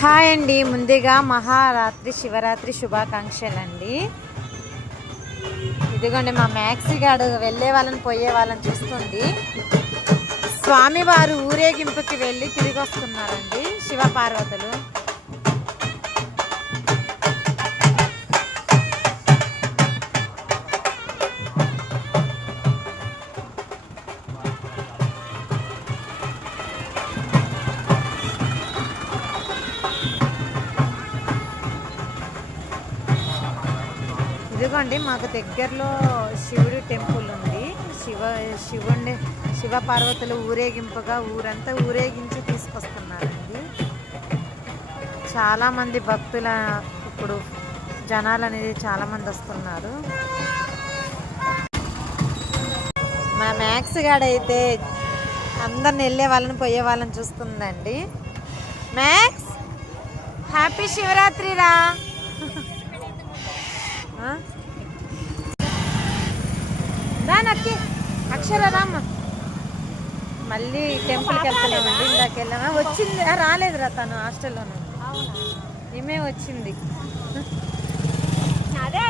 Hi అండి, ముందుగా మహారాత్రి శివరాత్రి శుభాకాంక్షలు అండి. ఇదిగోండి మా మ్యాక్సీ గాడు వెళ్ళే వాళ్ళని పోయే వాళ్ళని చూస్తుంది. స్వామివారు ఊరేగింపుకి వెళ్ళి తిరిగి వస్తున్నారండి శివపార్వతులు. ఇదిగోండి మాకు దగ్గరలో శివుడి టెంపుల్ ఉంది. శివ పార్వతులు ఊరేగింపుగా ఊరంతా ఊరేగించి తీసుకొస్తున్నారండి. చాలామంది భక్తుల ఇప్పుడు జనాలు అనేది చాలామంది వస్తున్నారు. మా మ్యాక్స్ గాడైతే అందరిని వెళ్ళే వాళ్ళని పోయే వాళ్ళని చూస్తుందండి. మ్యాక్స్ హ్యాపీ శివరాత్రి రా. దానక్కి అక్షరరామ్మ మళ్ళీ టెంపుల్కి వెళ్తున్నామండి. ఇందాక వెళ్ళామా వచ్చింది రాలేదురా తను హాస్టల్లోనే ఈమె వచ్చింది. అదే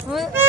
నువ్వు